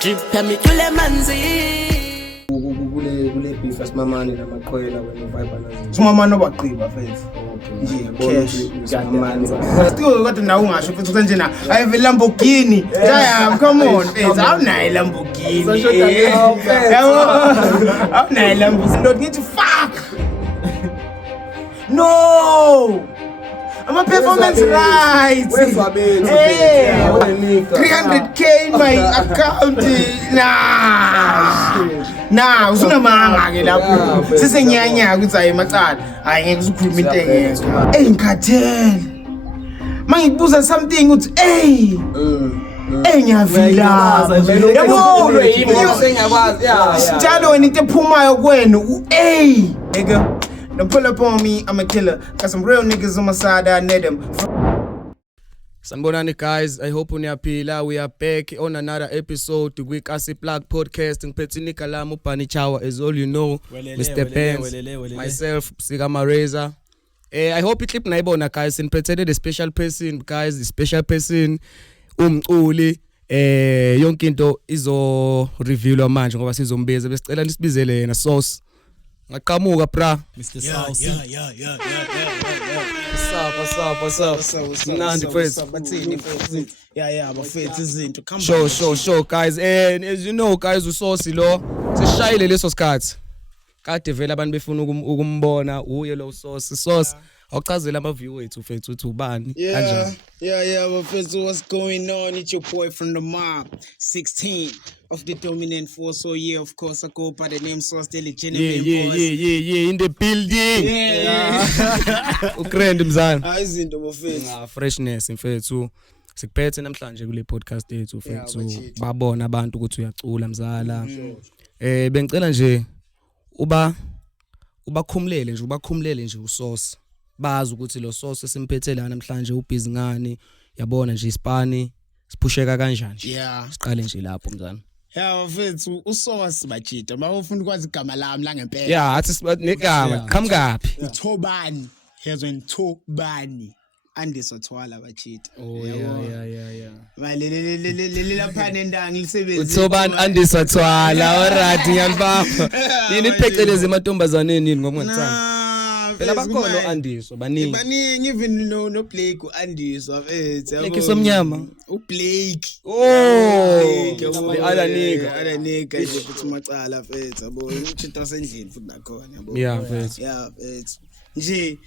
Drip me kule manzi. Kule beef asimamani namaqhwela wena vibe nazo. Simamani obaqhiba mfethu. Nje Cash amanzi. Still kodwa nawe ungasho mfethu ukuthi njena I have a Lamborghini. Yeah, come on mfethu. Awunayo Lamborghini. Yabo. Awunayo Lamborghini. Don't need to fuck. No. I'm a performance rights. Hey, 300k in my account. Nah, usuna manga ke lapho. Sisenyanya ukuthi ayi macala. Hayi ngeke ukukhuluma into engekho. Hey ngikhathele. Mangikubuza something uthi hey. Ngiyavila. Yabo. Sengiyakwazi. Yeah. Njalo wena into ephumayo kwenu hey. Nigga. Don't pull up on me, I'm a killer. Got some real niggas on my side, I need them. Sanibonani guys, I hope uyaphila. We are back on another episode to Kwikasi Plug Podcast. Ngiphethe Nikalama uBani Chawa as all you know. Mr. Pence, myself, Sigama Razor. I hope clip nayibona guys. Siniphethe the special person guys, the special person umculi. Yonke into izo revealwa manje ngoba sizombiza besicela nisibizele yena Sauce. Ngaqhamuka bra Mr. Sauce. Yeah. What's up? Nandi first. Yeah, bafethu izinto. Come Show guys. And as you know guys, uSauce lo seshayile leso sikhathi. Kade vele abantu befuna ukumbona uye lo Sauce. Awuchazela ama view wethu mfethu uthi ubani kanjani? Yeah, bafethu, what's going on? It's your boy from the mob, 16 of the dominant force. So yeah, of course I go by the name Sauce Daily Genuine. Yeah, in the building. Yeah. Ukrend mzana. Izinto bafethu. Freshness mfethu. Sikuphethe namhlanje kule podcast yethu mfethu. Babona abantu ukuthi uyacula mzala. Bengicela nje ubakhumulele nje uSauce. Bazi ukuthi lo Sauce esimphethe la namhlanje ubhizi ngani. Yabona nje ispani siphusheka kanjani nje. Yeah. Siqale nje lapho mzana. Yeah, bafethu, uSauce bajita. Mawufuna ukwazi igama lami la ngempela. Yeah, athi negama. Qhamukaphi? uThobani. Here's when Thobani. Andiso Thwala bajita. Oh yeah. Malele lapha nendanga lisebenzi. uThobani Andisa Thwala. Alright ngiyalibamba. Yini phecelezi emantombazaneni ngoba ngithanda. Phela bakhona Andiso baningi. Baningi even no Blake uAndiso afethu. Blake somnyama. uBlake. Oh. Ala nigga nje futhi macala afethu yabo. Uchitha sendlini futhi nakhona yabo. Yeah mfethu. Yeah mfethu. Nje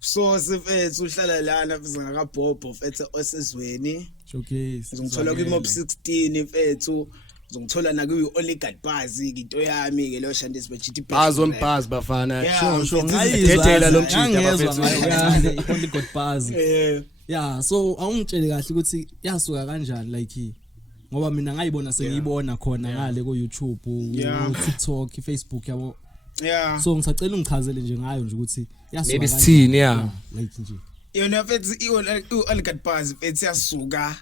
Sauce mfethu uhlala lana ngakabhobho mfethu osezweni. Showcase. Ngizongithola kwi-Mob 16 mfethu. Ngizongithola na kuyi-Oligat Buzz into yami ke lo shandisi bajita Buzz on Buzz bafana. Sure. Ngayizwa lo mchitha bafethu. Oligat Buzz. Yeah, so awungitshele kahle ukuthi yasuka kanjani like ngoba mina ngayibona sengiyibona khona ngale ku YouTube, ku TikTok, Facebook yabo. Yeah. So ngisacela ungichazele nje ngayo nje ukuthi yasuka. Maybe sithini yeah. Like nje. Yona mfethu i-Oligat Buzz mfethu yasuka.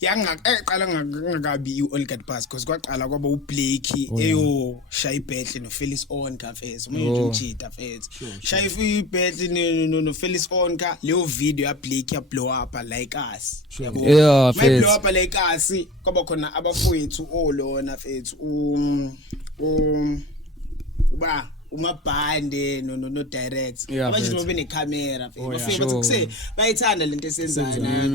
Yaqala ngakabi uOligat Buzz because kwaqala kwaba uBlake eyo shaya ibhetle noFelix Onka mfethu manje uchita mfethu shaya ibhetle noFelix Onka leyo video yaBlake ya blow up like us yabo yeah mfethu blow up like us kwaba khona abafowethu olona mfethu uba umabhande no direct manje ngoba necamera mfethu bathi bayithanda lento esenzana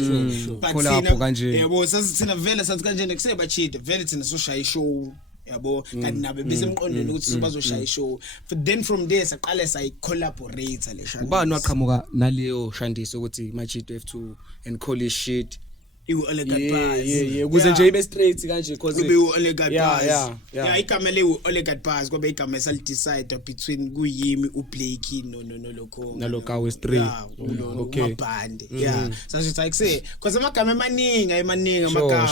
but thina yabo sasithina vele sathi kanje nekuse bachita vele thina soshaya ishow yabo kanti nabe bisemqondweni ukuthi bazoshaya ishow then from there saqale sayi collaborate le shandisi ubani waqhamuka naleyo shandisi ukuthi machito F2 and call shit iOligat Buzz yeah kuze nje ibe straight kanje because kube uOligat Buzz yeah igama le uOligat Buzz ngoba igama esal decide between kuyimi uBlake no lokho naloka we3 okay mabhande yeah sasithi ayikuse because amagama emaningi amagama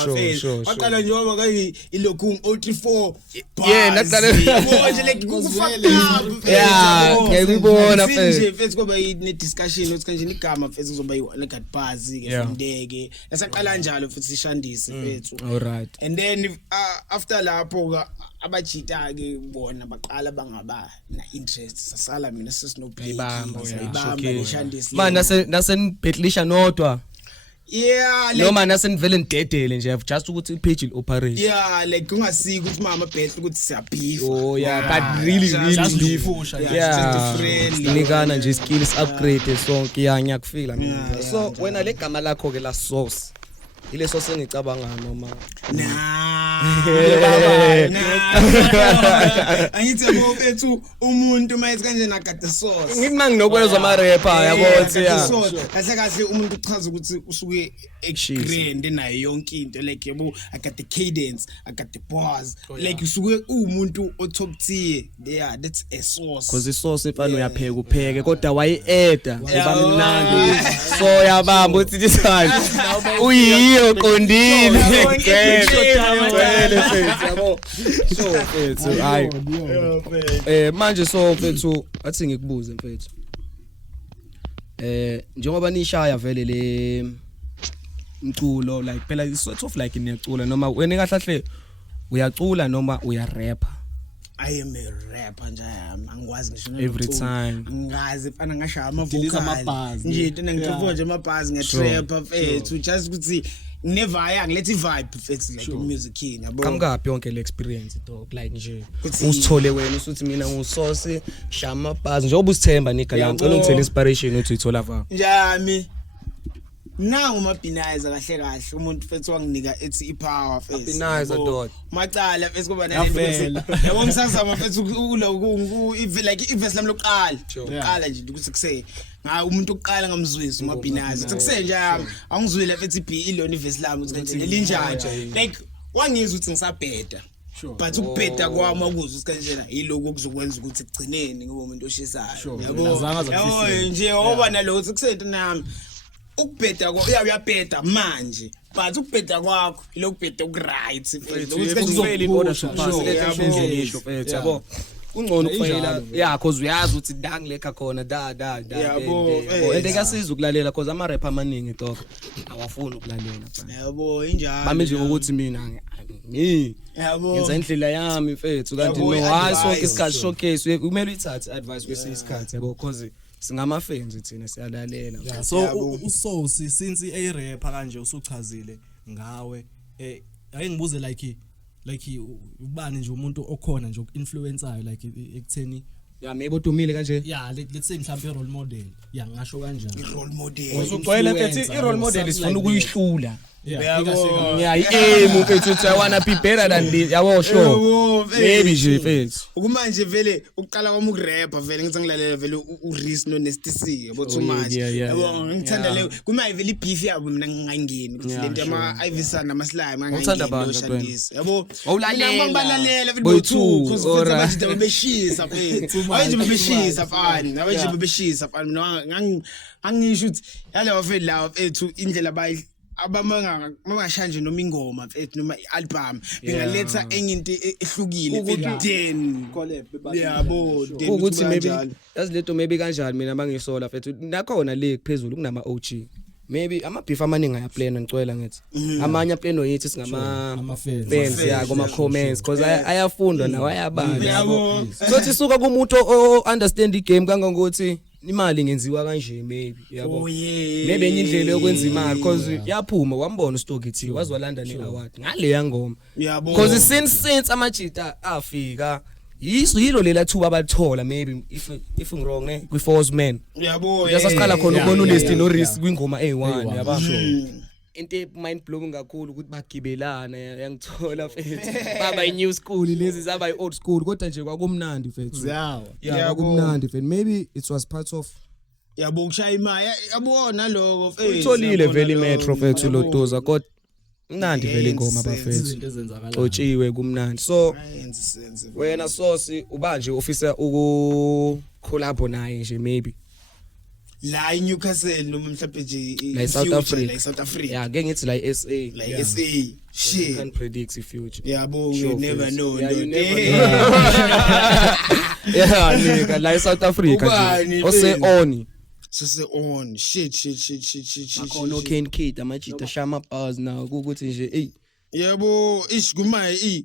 waqala nje ngoba kayi ilokhu O34 yeah naqala nje like kufaka yeah ngiyibona nje mfethu ngoba ine discussion ukuthi kanje igama mfethu kuzoba iOligat Buzz ke fundeke esaqala njalo futhi ishandisi mfethu alright and then after lapho abajita ke bona baqala bangaba na interest sasala mina sesinoBlake sayibamba neshandisi manje nasenibhetlisha nodwa Yeah, like noma nasenivele ndedele nje just ukuthi ipage operate. Yeah, like kungasiki ukuthi mama best ukuthi siyabeef. Oh yeah, but really just beef. pusha just friendly. Nikana nje skills upgrade sonke ngiyakufila mina. So wena le gama lakho ke la Sauce ile sauce engicabanga noma angithi mfethu umuntu mayithi kanje nakade sauce ngikumanginokwenza ama rapper yabo ya kahle kahle umuntu uchaza ukuthi usuke grand nayo yonke into like yabo I got the cadence, I got the bars, like usuke umuntu o top tier. Yeah, that's a sauce because isauce efana uyapheka upheke kodwa wayi-eda kuba mnandi so yabamba uthi thisana uyiyo qondile yabo so mfethu hayi manje so mfethu athi ngikubuze mfethu njengoba nishaya vele le mculo like phela is sort of like niyacula noma wena kahle uyacula noma uyarapper. I am a rapper nje angikwazi ngisho every time angazi fana ngashaya ama vocals nje into ngikupho nje amabhazi ngetrapper mfethu just ukuthi never ngilethi vibe mfethu like music yabo kamkapi yonke le experience dog like nje usithole wena usuthi mina nguSauce shama bhazi njengoba usithemba nika la ngicela ungithele inspiration uthi ithola va njami nawu mabhinayiza kahle kahle umuntu mfethu wanginika ethi ipower face bhinayiza dog macala mfethu kuba nale yabo ngisazama mfethu like ivesi lami lokuqala uqala nje ukuthi kuse nga umuntu oqala ngamzwisi mabhinayiza ukuthi kuse nje angizwile mfethu iB ilona ivesi lami ukuthi kanjani linjani like wangizwa ukuthi ngisabheda but ukubheda kwami akuzwe sikanjena yiloko okuzokwenza ukuthi kugcineni ngoba umuntu oshisayo yabo nje ngoba nalokho kusento nami ukubheda kwa uyabheda manje but ukubheda kwakho lokubheda okuright mfethu ukuthi kuzofeli order surpass lethe ngisho mfethu yabo ungcono ukufayela yeah cause uyazi ukuthi dangilekha khona da yabo ende kasiza ukulalela cause ama rapper amaningi dog awafuni ukulalela yabo injalo bami nje ukuthi mina yabo ngenza indlela yami mfethu kanti no hayi sonke isikhathi showcase kumele uyithathe advice kwesinye isikhathi yabo cause singama fans thina siyalalela. So uSauce since a rapper kanje usuchazile ngawe ake ngibuze like ubani nje umuntu okhona nje ukinfluenceayo like ekutheni yeah maybe uDumile kanje yeah let's say mhlawumbe role model yeah ngisho kanjani role model uzugcwele mfethu i role model isifuna ukuyihlula yeah mfethu I wanna be better than this yabo sure maybe nje mfethu ukumanje vele uqala kwami ukurapper vele ngithi ngilalela vele uRis no Nesty C yabo too much yabo ngithanda le kuma vele ibeef yabo mina ngingangeni ukuthi lento ama Ivyson nama slime ngangangeni yabo awulalela vele boy2 cause manje bebeshisa mfethu manje bebeshisa fani manje bebeshisa fani ngangisho ukuthi yaleyo vele la mfethu indlela bayi abamangashanje noma ingoma mfethu noma ialbum bengaletha enye into ehlukile then yabo ukuthi maybe yaziletho maybe kanjani mina bangisola mfethu nakhona le kuphezulu kunama OG maybe ama beef amaningi ayaplana ngicwela ngithi amanye aplano yithi singama fans ya kuma comments because ayafundwa nawo ayabala yabo sothi suka kumuntu o understand igame kangangokuthi imali ngenziwa kanje maybe yabo maybe enye indlela yokwenza imali because yaphuma wambona uStock ithi wazwalanda ne award ngale yangoma because since amajita afika yilo lela thuba abathola maybe if wrong kwi Force Man yabo yasaqala khona ubona uNesty no Risk kwingoma A1 yaba into mind blowing kakhulu ukuthi bagibelana yangithola mfethu baba i-new school lezi zaba i-old school kodwa nje kwakumnandi mfethu yeah kwakumnandi mfethu maybe it was part of yabo kushaya imali yabona lokho mfethu utholile vele metro mfethu lodoza kodwa mnandi vele ingoma bafethu otshiwe kumnandi so wena Sauce ubanje officer uku collab naye nje maybe la eNewcastle noma mhlawumbe nje la South Africa yeah ngeke ngithi la SA like SA shit you can predict the future yabo you never know yeah nigga la South Africa nje ose on sese on shit akho Ken Kid amajita shama bars now ukuthi nje hey yabo isigumaye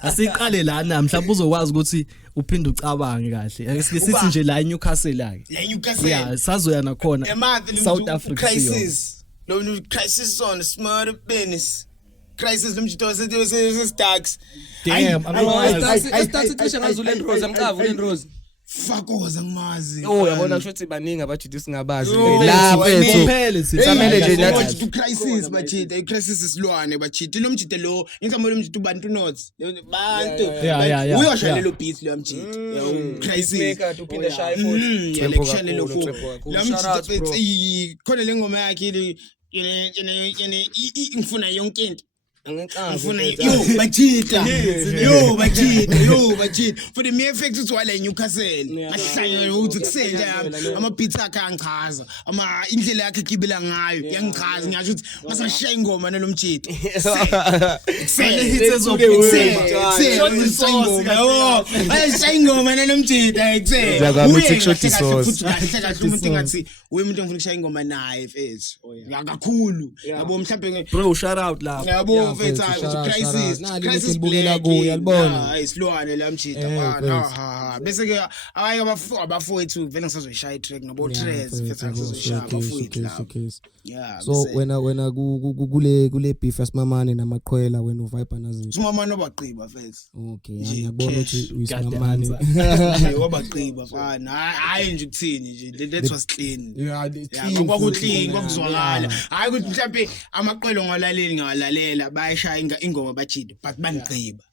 asiqale lana mhlawumbe uzokwazi ukuthi uphinde ucabange kahle ake sithi nje la eNewcastle la Newcastle yeah sazoya nakhona South Africa crisis no crisis on smart business crisis nomjito wasestacks damn I started cishe ngazule Rose amqava uLenrose fakoza ngimazi yabona kusho baningi abajithi singabazi la mfethu phele samele nje nathi to crisis bajita icrisis isilwane bajita lo mjito lo ngizama lo mjito bantu notes bantu uyosha lelo beat lo mjito crisis maker uphinde shy futhi election lo fu lo mjito khona lengoma yakhe yene ngifuna yonke into ngifuna bajita for the mere fact ukuthi wala eNewcastle ahlanya ukuthi kusenje ama beats akhe angichaza ama indlela yakhe kibela ngayo yangichaza ngisho ukuthi masashaya ingoma nalomjito sele hits ezobe ayishaya ingoma nalomjito umuntu ngathi umuntu ngifuna ukushaya ingoma naye mfethu kakhulu yabo mhlawumbe bro shout out la yabo mfethu crisis libukela kuyo yalibona isilwane la mjita bese ke abafowethu vele ngisazoyishaya itrack ngabo Trez mfethu ngisazoyishaya abafowethu la so wena kule beef yasimamane namaqhwela wena uvibe nazo usimamane obaqhiba mfethu okay ngiyabona ukuthi uyisimamane wabaqhiba fana hayi nje ukuthini nje that was clean kwakuclean kwakuzwakala hayi ukuthi mhlawumbe amaqhwelo ngalalela bayashaya ingoma bajida but banigqiba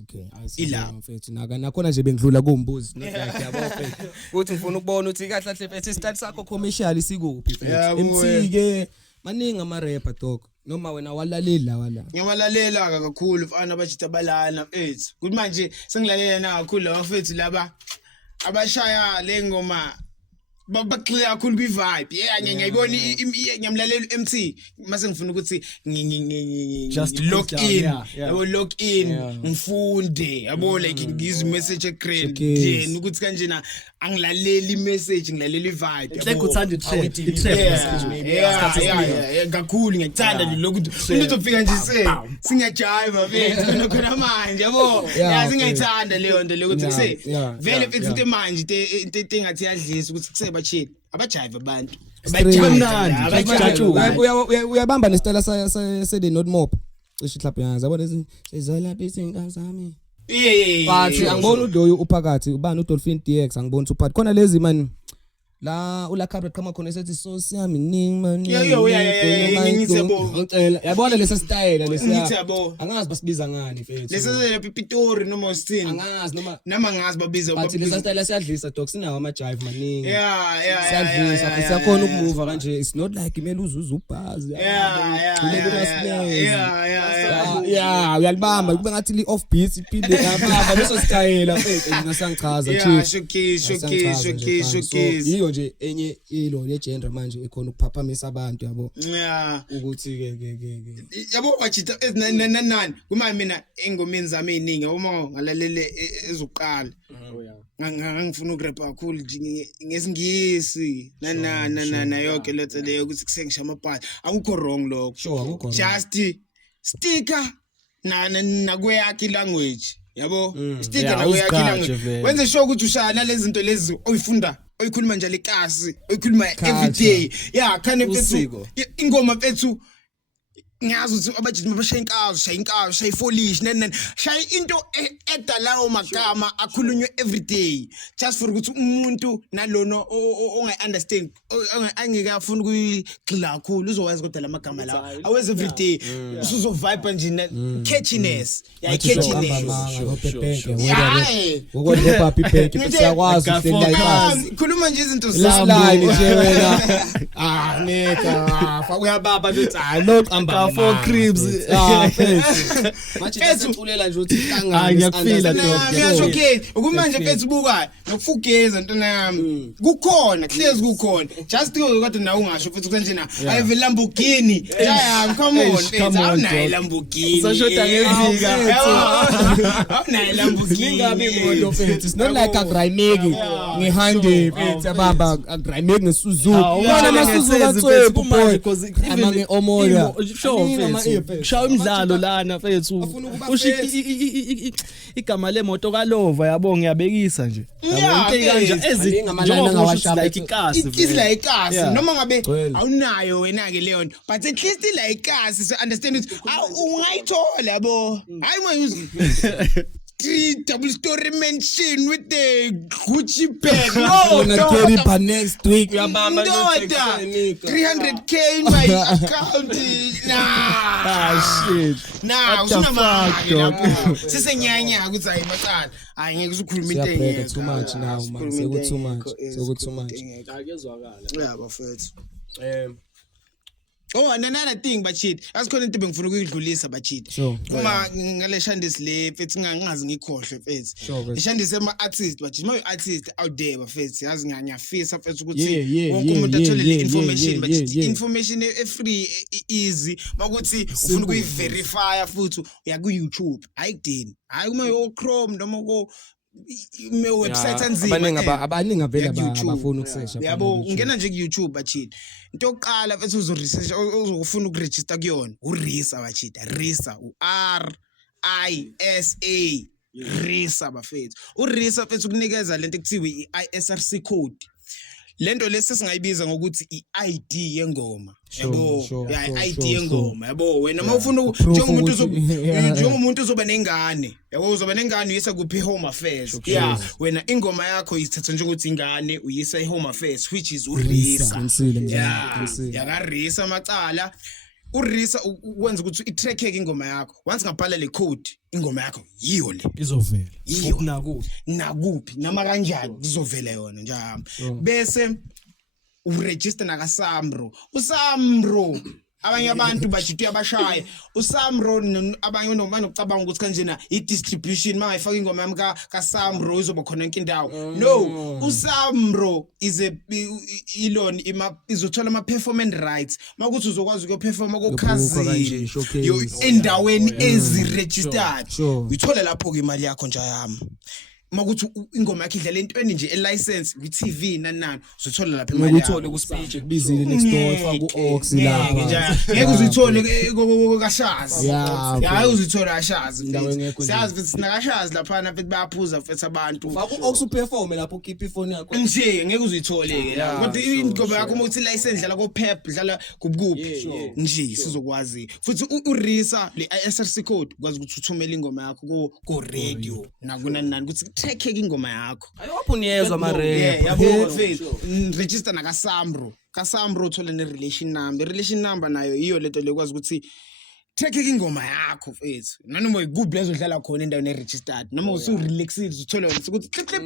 okay ayisila mfethu nakhona nje bengidlula kumbuzi yabo mfethu uthi ngifuna ukubona ukuthi kahle kahle mfethu start sakho commercial sikuphi mfethu MC ke maningi ama rapper dog noma wena walalela wala ngiyawalalela kakhulu mfana bajida balana mfethu kuthi manje sengilalela na kakhulu lafethu laba abashaya le ngoma babaqhila kakhulu kwi vibe ngiyayibona ngiyamlalela MC mase ngifuna ukuthi lock in ngifunde yabo like ngizwe message ecrane then ukuthi kanjena angilaleli message ngilalela vibe like uthanda itrap kakhulu ngiyacanda lokuthi umuntu uzofika nje singajive mfethu khona manje yabo singayithanda leyo nto lokuthi vele mfethu manje into engathi yadlisa ukuthi bachini abajive abantu uyabamba nesitela se the not mob cishe mhlawumbe yazi yabona sizala bisinga zami but angibona uDoyo uphakathi ubani uDolphin DX angibona uphakathi khona lezi man la ula Cabret qhama khona esethi so siyami ning man yabona lesa style lesa angazi basibiza ngani mfethu lesa Pipitori noma Austin angazi noma ngazi babiza but lesa style siyadlisa dog sinawo ama jive maningi siyadlisa siyakhona ukumove kanje it's not like imele uzuza ubhazi uyalibamba kube ngathi li off beat iphinde yabamba leso style mfethu ngingasangichaza showcase nje enye ilo le genre manje ikhona ukuphaphamisa abantu yabo ukuthi ke yabo bajita ezinani kuma mina engomeni zami eziningi uma ngalalele ezoqala ngangifuna ukurapper kakhulu ngesingisi na yonke lethe leyo ukuthi kusengisha amabhali akukho wrong lokho sure just sticker na kweyakhe language yabo sticker na kweyakhe language wenze sure ukuthi ushaya lezi zinto lezi oyifunda oyikhuluma njalo ekasi oyikhuluma everyday kind of ingoma mfethu ngiyazi ukuthi abajima bashaya inkazo shaya ifolish shaya into edalawo magama akhulunywe everyday just for ukuthi umuntu nalono ongayiunderstand angekafuna ukuyigxila kakhulu uzowazi kodwa lamagama lawo awez everyday usuzo vibe nje catchiness ukwenza papi peke siyakwazi ukufika ikasi khuluma nje izinto zami nje wena neka uyababa nje loqamba 4 cribs manje siculela nje uthi ngiyakufila ngiyasho okay ukumanje mfethu buka nokufugeza ntona yami kukhona hlezi kukhona just kodwa nawe ungasho futhi kanjena I have a Lamborghini come on nayi Lamborghini usashoda ngevika nayi Lamborghini ningabe imoto mfethu it's not like agrayimeki ngihande mfethu abamba agrayimeki ngeSuzuki ubona amaSuzuki atswephu boy amanye omoya mfethu shaya umdlalo lana mfethu usho igama lemoto kaLova yabo ngiyabekisa nje yabo into kanje ezinjengoba like ikasi it's like ikasi noma ngabe awunayo wena ke leyo nto but at least like ikasi so understand it ungayithola yabo hayi mayuzi 3 double story mansion with the Gucci bag. No, gonna get it by next week. 300k in my account. Shit. Nah, usunamali. Sisenyanya ukuthi ayimacala. Angeke uzukhuluma into engeke. Too much now, man. Sekuthi too much. Sekuthi too much. Akezwakala. Yeah, bafethu. Oh, and another thing bachit asikhona into bengifuna ukuyidlulisa bachit uma ngale Shandisi le fethi ngingazi ngikhohlwe fethi iShandisi ema artist bachit my artist out there bafethi yazi ngiyafisa fethi ukuthi wonke umuntu athole le information bachit information e free easy makuthi ufuna ukuyiverify futhi uya ku YouTube ayidini hayi uma yo Chrome noma ko me website anzima abaningi vele abafuna ukusesha yabo ungena nje ku YouTube bachit into yokuqala bese uzo research uzofuna ukuregister kuyona uRisa bachit Risa URISA Risa bafethu uRisa bese ukunikeza lento ekuthiwa iISRC code lento lesi singayibiza ngokuthi iID yengoma yabo iID yengoma yabo wena mawufuna njengomuntu uzoba nengane yabo uzoba nengane uyisa kuphi Home Affairs wena ingoma yakho isithatha njengokuthi ingane uyisa eHome Affairs which is uRisa yakarisa macala uRisa wenza ukuthi itrackeke ingoma yakho once ngabhala le code ingoma yakho yiyo le izovela nakuphi nama kanjani izovela yona njalo bese uregister nakaSamro uSamro abanye abantu bajithi uyabashaya uSamro abanye noma nokucabanga ukuthi kanjena idistribution mangayifaka ingoma yami kaSamro izoba khona yonke indawo no uSamro is a ilon izothola ama performance rights makuthi uzokwazi ukuperforma kokhazini endaweni eziregistered uyithola lapho ke imali yakho nje yami makuthi ingoma yakhe idlala entweni nje elicense ku-TV nani uzothola lapha imali yakho uthole ku speech kubizile next door faku ox la ngeke uzithole kashazi hayi uzithola kashazi siyazi ukuthi sinakashazi lapha na futhi bayaphuza futhi abantu faku ox uperform lapho keep ifone yakho nje ngeke uzithole ke kodwa ingoma yakho ukuthi license dlala ko pep dlala kubukuphi nje sizokwazi futhi uRisa le ISRC code ukwazi ukuthi uthumele ingoma yakho ko radio nakunani ukuthi trackeke ingoma yakho ayopho niyezwa mare yabo mfethu register kaSamro uthola ne relation number nayo iyo lento lekwazi ukuthi trackeke ingoma yakho mfethu nanoma igubhi lezodlala khona endaweni eregistered noma usu relaxed uthola ukuthi clip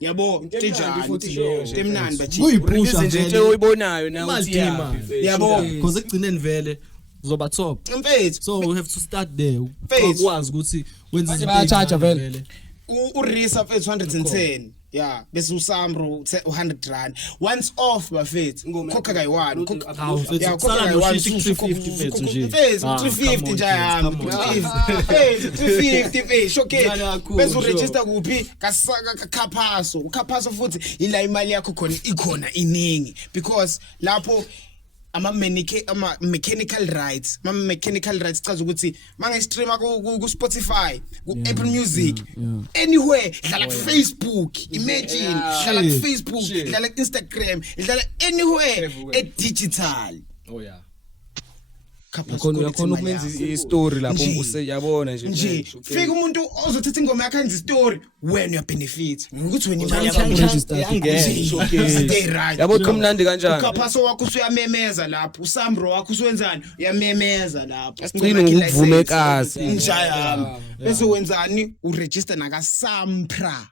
yabo njani futhi temnandi bathi kuyiphusha nje oyibonayo na uthi yabo because ekugcineni vele uzoba top mfethu so we have to start there ukwazi ukuthi wenze izinto charge vele uRisa mfethu 110 bese uSamro 100 rand once off bafethu khokha kayi1 khokha kayi1 50 nje mfethu 350 nje yami 350 shoke bese uregister kuphi kaKhapaso uKhapaso futhi ila imali yakho khona ikhona iningi because lapho ama mechanical rights chaza ukuthi manga streama ku Spotify ku Apple Music anywhere dlala ku Facebook imagine dlala ku Facebook dlala ku Instagram dlala anywhere digital khona ukumenza istory lapho useyabona nje fika umuntu ozothatha ingoma yakhe enza istory wena uyabenefit ukuthi wena imali yakho yabo kumnandi kanjani uKhapaso wakho usuyamemeza lapho uSamro wakho uswenzani uyamemeza lapho sigcina ngokuvumekazi njaya bese wenzani uregister nakaSampra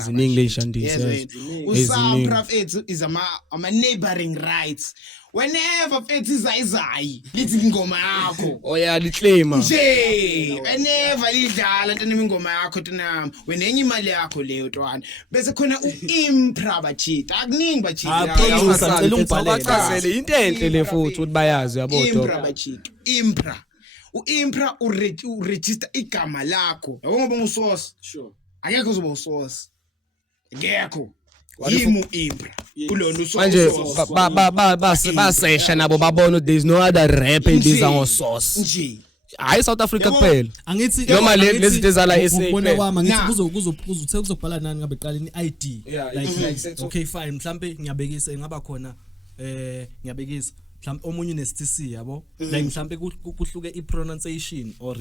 iziningi leShandisi uSampra fethu is ama neighboring rights whenever fethu izayizayi lithi ingoma yakho litlema nje whenever idlala ntana ingoma yakho ntana wena enye imali yakho leyo ntwana bese khona uImpra bachita akuningi bachita usacela umbhalele into enhle le futhi ukuthi bayazi yabo Impra bachita uImpra uregister igama lakho yabo ngoba ngusource akekho uzoba usource ngekho yimu impra kulona manje basesha nabo babona there is no other rap ebiza ngoSauce nje hayi South Africa kuphela angithi noma lezi zinto ezala SA ubona kwami angithi kuzobhala nani ngabe qaleni ID like okay fine mhlambe ngiyabekisa engaba khona ngiyabekisa mhlambe omunye ne-STC yabo like mhlambe kuhluke i-pronunciation or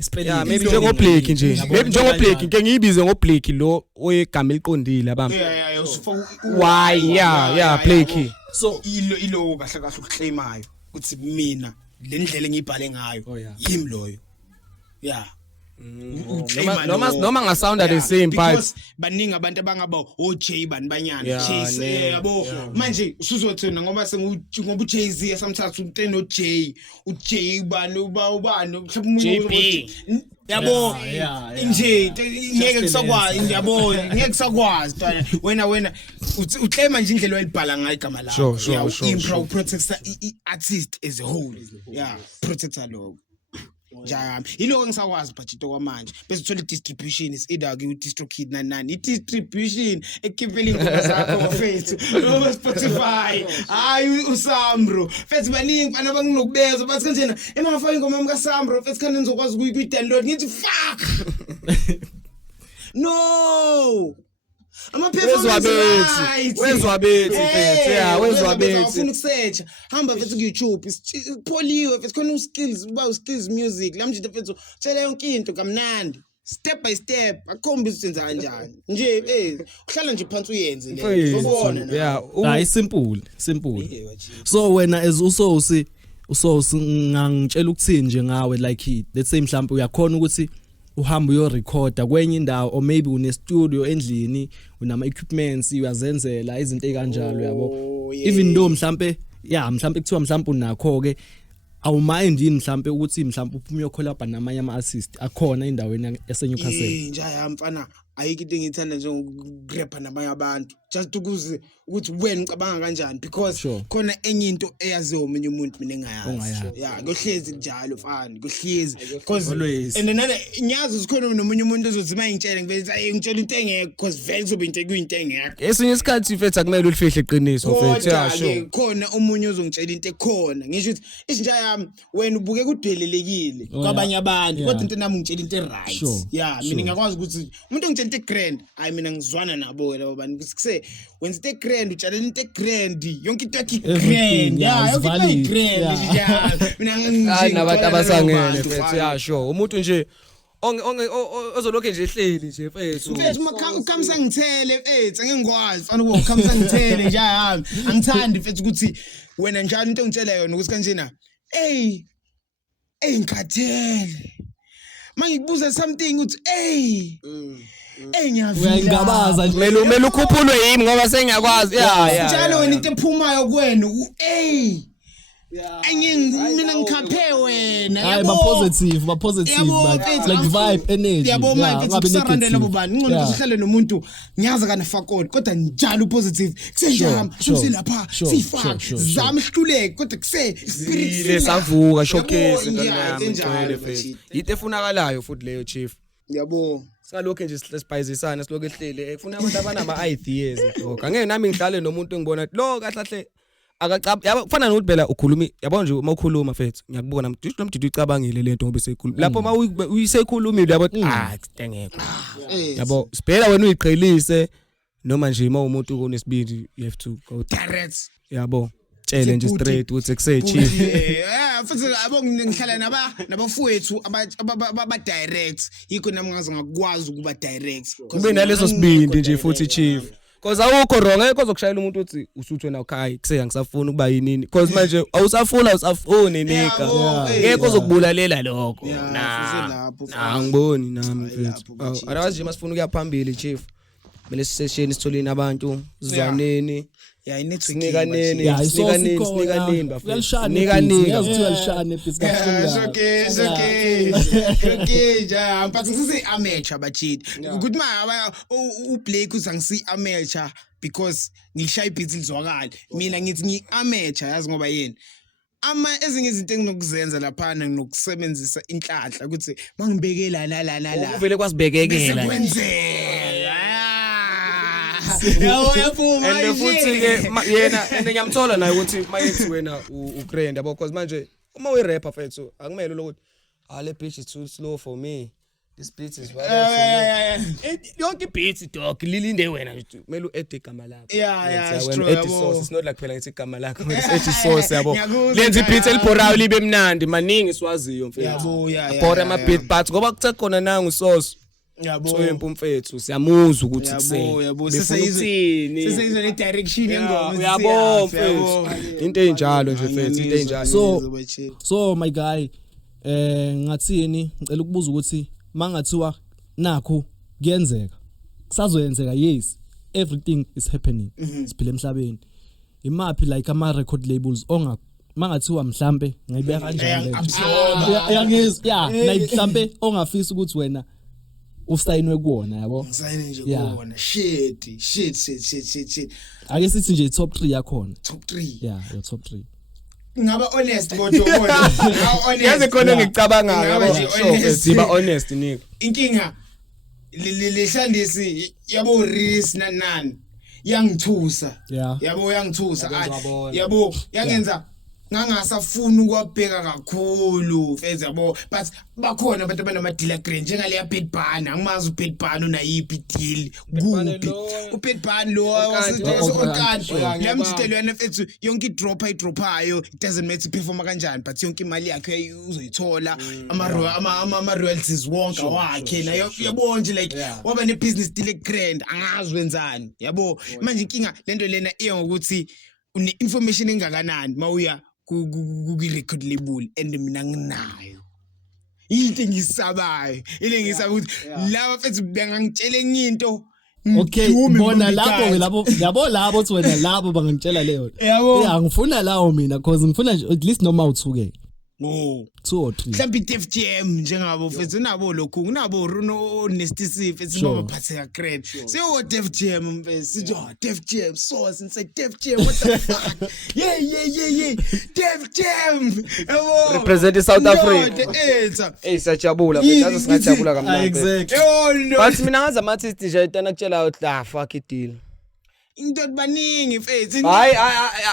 spelling yeah maybe njengo Blake nje maybe njengo Blake nke ngiyibize ngo Blake lo oyegama eliqondile abami why yeah Blake so ilo kahle kahle ukuclaimayo ukuthi mina le ndlela engibhale ngayo yimi loyo yeah noma ngasounda the same because baningi abantu abangaba oJ bani banyana Chase yabo manje usuzothina ngoba ngoba uJay-Z sometimes untene oJ uJ bani ubani mhlawumbe yabo nje ngeke kusakwazi yabo ngeke kusakwazi wena uclaima nje indlela welibhala ngayo igama lakho impro protects artist as a whole yeah protector lo Jam. Ilo ngisakwazi bajito kwamanje. Bese uthola distribution is either ke uDistroKid nani. I-distribution ekhiphela ingoma zakho ngofethu. Spotify. Hayi uSambro. Fethi baningi bana banginokubeza bathi kanjena emafaka ingoma yami kaSambro fethi kanti ngizokwazi ukuyi-download ngithi fuck. No. Wenzwa bethi yeah wenzwa bethi ufuna ukusearch hamba mfethu ku YouTube ipoliwe mfethu khona skills skills music la manje mfethu tshela yonke into kamnandi step by step akhomba isenza kanjani nje uhlala nje phansi uyenze le ubona yeah hayi simple so wena as uSauce ngangitshela ukuthini nje ngawe like let's say mhlawumbe uyakhona ukuthi uhamba uyorecorda kwenye indawo or maybe une studio endlini unama equipments uyazenzela izinto ekanjalo yabo even though mhlambe kuthiwa mhlambe unakho ke awumind yini mhlambe ukuthi mhlambe uphume uyocollab namanye ama artists akhona endaweni yaseNewcastle njaya mfana ayike into engithanda nje ngokurapper nabanye abantu just ukuthi wena ucabanga kanjani because khona enye into eyaziwa omunye umuntu mina engayazi yeah kuhlezi njalo mfana kuhlezi because and then ngiyazi ukhona nomunye umuntu ozothi mayingitshele ngibe ngitshela into engekho because vele kuzobe into kuyinto engekho esinye isikhathi mfethu akumele ulifihle iqiniso mfethu yeah sure khona omunye ozongitshela into ekhona ngisho ukuthi ishintsha yami wena ubuke kudelelekile kwabanye abantu kodwa into nami ngitshela into right yeah mina ngiyakwazi ukuthi umuntu ongitshela into grand hayi mina ngizwana nabo labo bantu kuse when into grand utshala into grand yonke into yakhe grand yeah yonke into grand yeah mina ngijinga nabantu abasangene mfethu yeah sure umuntu nje ozolokhe nje ehleli nje mfethu ukhamisa ngithele ngengikwazi fana ukhamisa ngithele nje hayi angithandi mfethu ukuthi wena njalo into ongitshela yona ukuthi kanjena ngikhathele mangikubuza something uthi ngiyabaza nje kumele ukhuphulwe yimi ngoba sengiyakwazi yeah njalo wena into ephumayo kwena mina ngikhaphe wena hayi ba positive like vibe energy yabo manje kusarandela bobani ngcono ukuhlala nomuntu ngiyaza kana fakoni kodwa njalo positive kusenjama usilapha sifaka zama ihluleke kodwa kuse spirit savuka showcase kanjalo face yite efunakalayo futhi leyo chief yabo salokho nje sibhayizisana silokho ehlele kufuna abantu abanama ideas bro angeke nami ngihlale nomuntu engibona lo kahle akacaba yabo kufana nokuthi phela ukhuluma yabo nje uma ukhuluma mfethu ngiyakubona mdidi ucabangile lento ngoba sekhuluma lapho uma uyisekhulumile yabo ngekho yabo siphela wena uyiqhelise noma nje uma umuntu kunesibindi you have to go direct yabo tshele nje straight uthi kusechief futhi abo ngihlala nabafowethu aba direct yikho nami ngaze ngakwazi ukuba direct kube naleso sibindi nje futhi chief because awukho wrong ngeke uzokushayela umuntu uthi usuthwe na ukhaya kuse angisafuni ukuba yinini because manje awusafuni nika ngeke uzokubulalela lokho ngiboni nami mfethu otherwise nje masifuna ukuya phambili chief mele session sitholeni abantu zwaneni yeah sinikaneni bafethu yazi alishane physical okay ja mphathi ngisi amateur bachidi ukuthi ma uBlake uzangisi amateur because ngishaya ibeat lizwakala mina ngithi ngiamateur yazi ngoba yini ezinye izinto enginokuzenza lapha nginokusebenzisa inhlahla ukuthi mangibekela la uvele kwasibekekela Yabo yaphuma and futhi ke yena and ngiyamthola naye ukuthi mayethi wena ugrand yabo because manje uma we rapper mfethu akumele ukuthi le beat is too slow for me. This beat is yonke beat dog lilinde wena kumele uedit igama lakho. Yeah, it's true. It's not like phela ngithi igama lakho it's sauce yabo. Lenza beat elibhorayo libe mnandi maningi siwaziyo mfethu. Yabo bhora ama beat parts ngoba kusekhona nangu sauce. Yabo Soyempu mfethu siyamuzwa ukuthi kuseni. Yabo sesizwe ne direction yengoma. Uyabo mfethu. Into enjalo nje mfethu into enjalo. So my guy ngathini ngicela ukubuza ukuthi mangathiwa nakho kuyenzeka kusazoyenzeka yes everything is happening siphile emhlabeni imapi like ama record labels mangathiwa mhlambe ngayibeka kanjani yangizwa like mhlambe ongafisa ukuthi wena usayinwe kuona yabo usayine nje kuona shit ake sithi nje top 3 yakhona top 3 yeah your top 3 ngaba honest kodwa ubona honest yazi khona ngicabanga yabo siba honest niko inkinga lehlandisi yabo risk nanani yangithusa yabo yangithusa yabo yangenza ngangasafuna ukwabheka kakhulu feze yabo but bakhona abantu abanama deal agree njengale ya Pet Ban angimazi uPet Ban unayiphi deal kuphi uPet Ban lo wasezokhanti lamjitelo yana fethu yonke idropayo it doesn't matter perform kanjani but yonke imali yakhe uzoyithola ama royalties wonke wakhe na yabo nje like waba ne business deal grand angazi wenzani yabo manje inkinga lento lena iya ngokuthi une information engakanani mawuya ku record label and mina nginayo into ngisabayo ile ngisaba ukuthi laba mfethu bengangitshela into okay bona labo yabo labothi wena labo bangangitshela leyo ngifuna lawo mina because ngifuna at least noma uthuke no 2 or 3 mhlawumbe Def Jam njengabo mfethu nabo lokhu kunabo Runo Nesty mfethu babaphatheka great so Def Jam mfethu sithi Def Jam sauce and say Def Jam what the fuck yeah Def Jam represent South Africa sajabula mfethu singajabula kamnandi exactly but mina ngaza artist nje itana kutshela ukuthi fuck it deal into baningi mfethu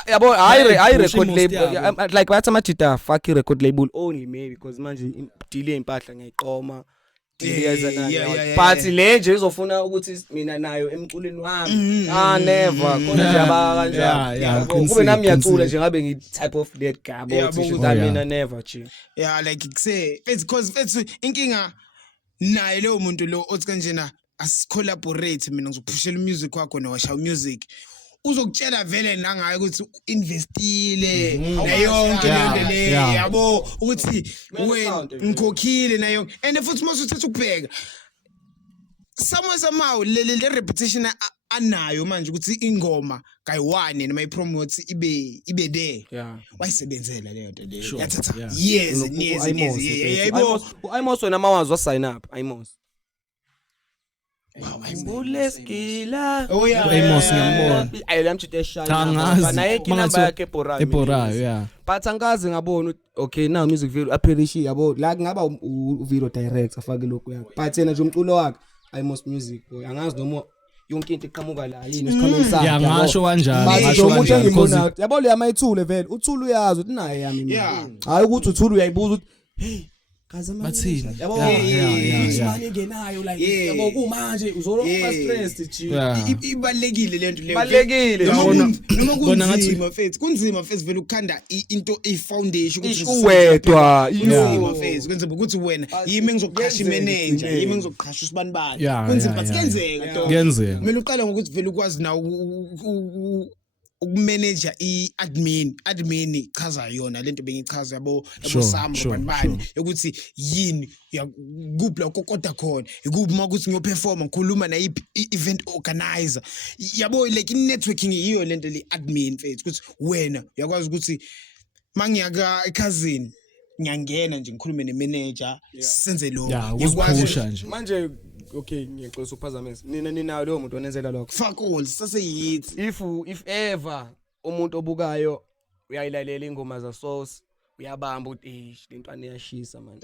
yabo I record label like bathi amajita fuck record label only maybe because manje deal empahla ngiyayiqoma deal nayo but le nje izofuna ukuthi mina nayo emculweni wami never khona nje abakanjalo kube nami ngiyacula nje ngabe ngi type of that guy ukuthi mina never chill like say because fethu inkinga naye lo muntu lo othi kanjena as collaborate mina ngizophushela music wakho nowasha music uzokutshela vele nangayo ukuthi investile nayonke lento le yabo ukuthi wena ngikhokhile nayo and futhi mase uthethe ukubheka somehow le repetition anayo manje ukuthi ingoma kayiwane noma ipromote ibe there wayisebenzela leyo nto leyo yathatha yes yebo Imos wena mawazi wa sign up Imos Buleskila Imos ngiyambona ayamchite shaya naye kinamba yakhe eporayo but angazi ngabona okay now music video aperishi yabo la ngaba video director afake lokho yakhe but yena nje umculo wakhe Imos music boy angazi noma yonke into iqhamuka la yini isikhomeni sakhe ngasho kanjalo kanjalo yabo le yamayithule vele uthula uyazi uthi naye yami hayi ukuthi uthula uyayibuza ukuthi hey bathini yabo imali ngenayo like yabo kumanje uzoloba stressed ibalekile lento leyo balekile noma kunzima face vele ukukhanda into foundation ukuthi uwedwa kunzima face kwenza ukuthi wena yimi ngizoqhasha imanager yimi ngizoqhasha usibanibani kunzima but kenzeka to kumele uqale ngokuthi vele ukwazi na ukumanager admin ichaza yona lento bengichaza yabo Sam bani ukuthi yini kuphi la kokota khona ikuphi makuthi ngiyoperform ngikhuluma na event organizer yabo like networking yiyo lento le admin mfethu ukuthi wena uyakwazi ukuthi mangiyaka cousin ngiyangena nje ngikhulume nemanager senze lo yakwazi nje manje okay ngiyaqosa ukuphazamisa nina lo muntu onenzela lokho fuck all saseyithi if ever umuntu obukayo uyayilalela ingoma za Sauce uyabamba ukuthi lentwana iyashisa man.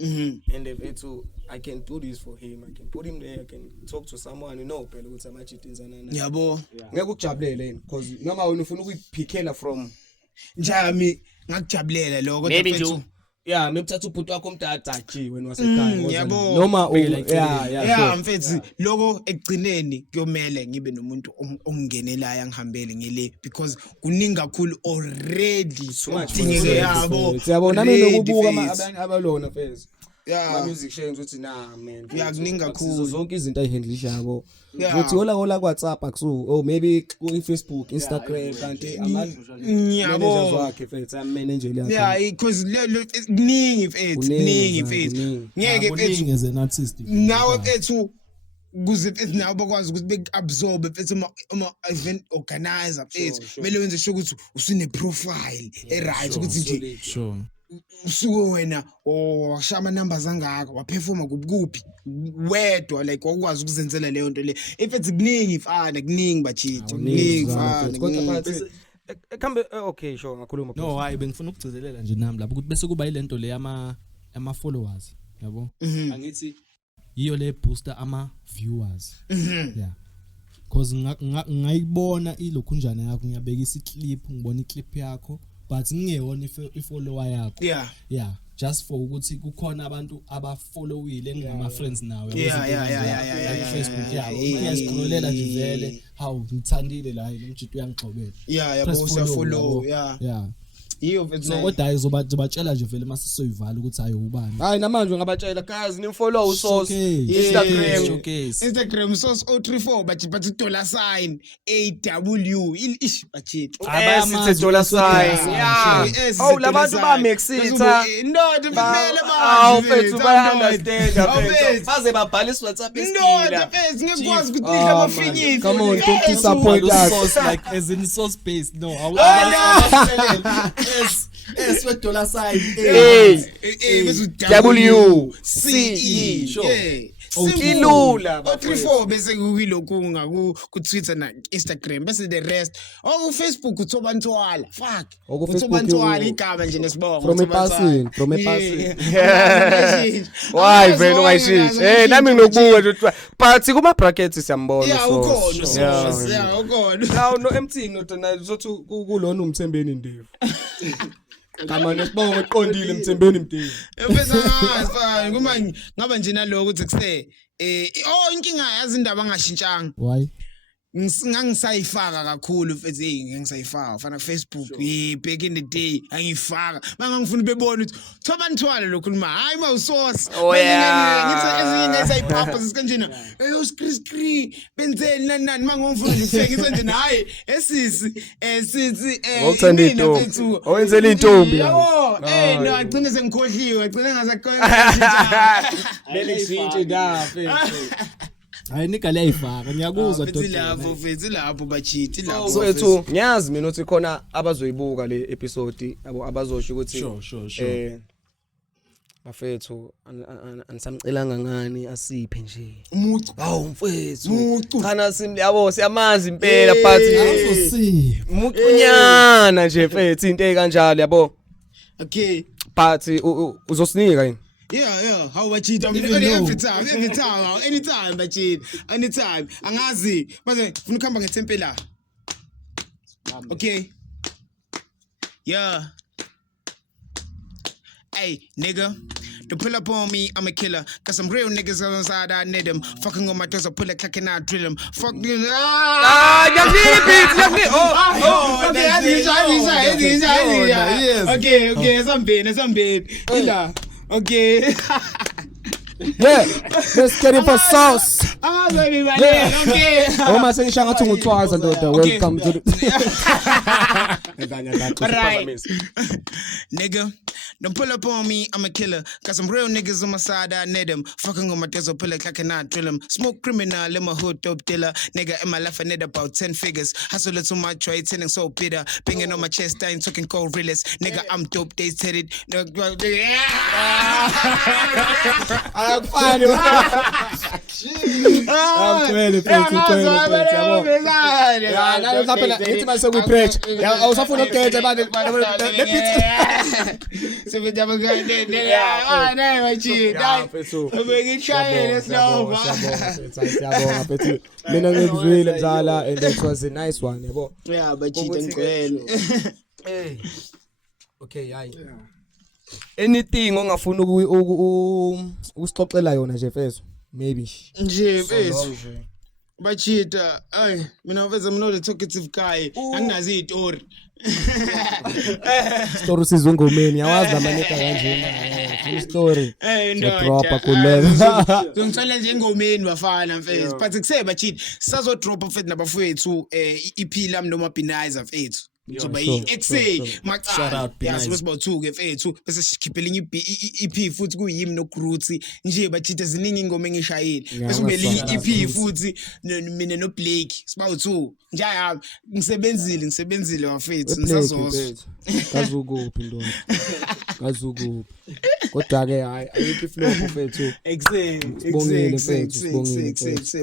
And mfethu I can do this for him. I can put him there. I can talk to someone you know phela ukuthi amajidinzana naye. Yabo. Ngeke ukujabulele because noma wena ufuna ukuyiphikela from njami ngakujabulela lokho kodwa maybe mfethu yeah mebuthatha ubhuti wakho omdala G wena wasekhaya yabo. noma yeah mfethu lokho ekugcineni kuyomela ngibe nomuntu ongingenelayo angihambele ngile because kuningi kakhulu already dingeke yabo siyabona mina nokubuka abanye abalona pheze yeah ama music shares uthi nah man kuningi kakhulu zonke izinto ayihandlisha yabo uthi hola WhatsApp akusu oh maybe ku Facebook Instagram kanti ama managers wakhe pheze am manager yakhe yeah because kuningi mfethu ngeke mfethu as an artist nawe mfethu kuze mfethu nawe bakwazi ukuthi beabsorb mfethu uma event organizer mfethu kumele wenze sure ukuthi usune profile right ukuthi nje sure usuke wena washama numbers angaka waperforma kuphi wedwa like wakwazi ukuzenzela leyo nto le mfethu kuningi bachitho kuningi fana kodwa Kambe okay sure ngakhuluma. No hayi bengifuna ukugcizelela nje nami lapho ukuthi bese kuba ilento le ama followers yabo angithi yiyo le booster ama viewers yeah because ngayibona ilokhunjana yakho ngiyabeka isiclip ngibona iclip yakho but ngiyewona ifollower yakho yeah just for ukuthi kukhona abantu abafollowile ngama friends nawe Facebook uyascrollela nje vele how ngithandile la umjito uyangixobela yabo uyafollow yeah iyo mfethu so kodwa izobatshela nje vele mase soyivala ukuthi hayi ubani hayi namanje ngabatshela guys nimfollow uSauce Instagram Sauce 034 but $sign AW ish bachit abasithi $sign yeah oh labantu ba mixita no kumele ba mfethu ba understand mfethu baze babhaliswa WhatsApp no mfethu ngekwazi ukuthi nidla bafinyile come on don't disappoint us like as in sauce based no yes with $sign WCE sure ilula 34 bese kuyilokhu ngaku Twitter na Instagram bese the rest Facebook uthobantwala fuck uthobantwala igama nje nesibongo from a passing why vele ungayishishi nami nginokubuka nje but kuma brackets siyambona so yeah ukhona now no empty notona zothi kulona umthembeni Ndevu kama nesibongo eqondile Mthembeni Mdevu bese fine kuma ngaba nje naloko ukuthi kuse inkinga yazi indaba angashintshanga why ngangisayifaka kakhulu mfethu ngisayifaka fana Facebook back in the day angifaka mangangifuna bebona ukuthi thobanithwala lokhuluma hayi mawusource ngithi ezinye esayipapa sikanjena uskri benzeni nani mangongifuna ngifeke nje hayi esisi sithi ngokuthanda intombi owenzela intombi yabo no agcine sengikhohliwe agcine ngasakhona lele kushintshe da mfethu hayi nika leyifaka ngiyakuzwa mfethu lapho bachithi lapho mfethu ngiyazi mina uthi khona abazoyibuka le episode abazosho ukuthi sure mfethu anisamcelanga ngani asiphe nje umucu hawu mfethu chana yabo siyamazi impela but umucunyana nje mfethu into ekanjalo yabo okay but uzosinika yini yeah how about cheat every time anytime bachit anytime angazi manje ufuna ukuhamba ngeTempe la okay yeah hey nigga don't pull up on me, I'm a killer. Cause some real niggas outside, I need them. Fucking on my toes, I pull a click and I drill them. Fuck you. Okay, something. Okay. yeah let's get it for Sauce okay uma sengisha ngathi ngutwaza ndoda welcome to right nigga don't pull up on me, I'm a killer. Got some real niggas on my side, I need them. Fucking on my desert, pull a clock and I drill them. Smoke criminal, in my hood, dope dealer. Nigga, in my life, I need about 10 figures. Hustle it to my trade, sending so bitter. Banging on my chest, I ain't talking cold realist. Nigga, I'm dope, they said it. I'm fine. I'm 20. sebejaba ngane naye bachita ubengishayele slow siyabonga mfethu mina ngikuzwile mzala and it was a nice one yabo yeah bachita ngicela okay hayi anything ongafuna ukusixoxela yona nje mfethu maybe nje mfethu bachita ay mina mfethu I'm not a talkative guy anginazi izitori story sizungomeni yawazi lamanika kanje story dropa kulela ngicela nje ngomeni bafana mfethu but kuseba chini sazo drop mfethu nabafowethu EP lami noma Binizer mfethu njoba iXA macala yazi bese bawu2 ke mfethu bese sikhiphela EP futhi kuyimi no Grootsi nje bachitha ziningi ingoma engishayile bese kubelinye EP futhi mina no Blake sibawu2 njaya ngisebenzile bafethu nisazozo kazukuphi ndoda kazukuphi kodwa ke hayi ayikho flow mfethu exactly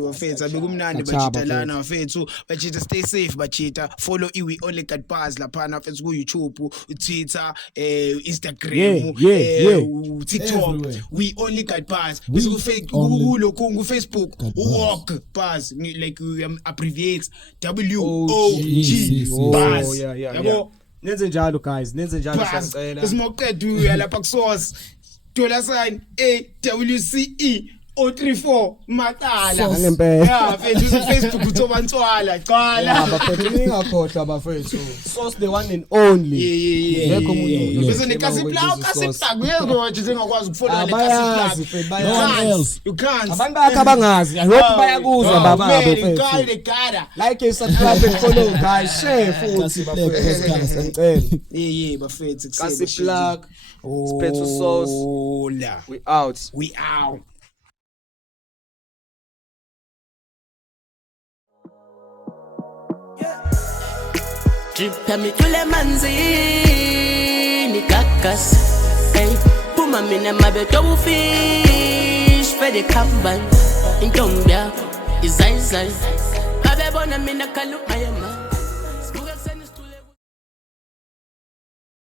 bafethu abekumnandi bachitha lana bafethu bachitha stay safe bachitha follow iwi only got bars lapha bafethu ku YouTube Twitter Instagram TikTok we only got bars bese ku Facebook walk bars like we abbreviate WOG bars yabo nenze njalo guys nenze njalo siyacela simoqeda uya lapha kusource $AWCE 034 Matala yeah mfethu Facebook uthobantswala cala bafethu ningakhohlwa bafethu source the one and only ngekho umuntu bese nekasiplak uyezothi singakwazi ukufollow nekasiplak no one else you can't abantu bakhe abangazi I hope bayakuzwa baba bafethu like subscribe and follow guys share futhi bafethu ngicela bafethu Kasiplak Spethu Sauce we out Drip me kule manzini kakas hey puma mina mabeto ufish fede kamban intombi yakho izayizay babebona mina kalu ayema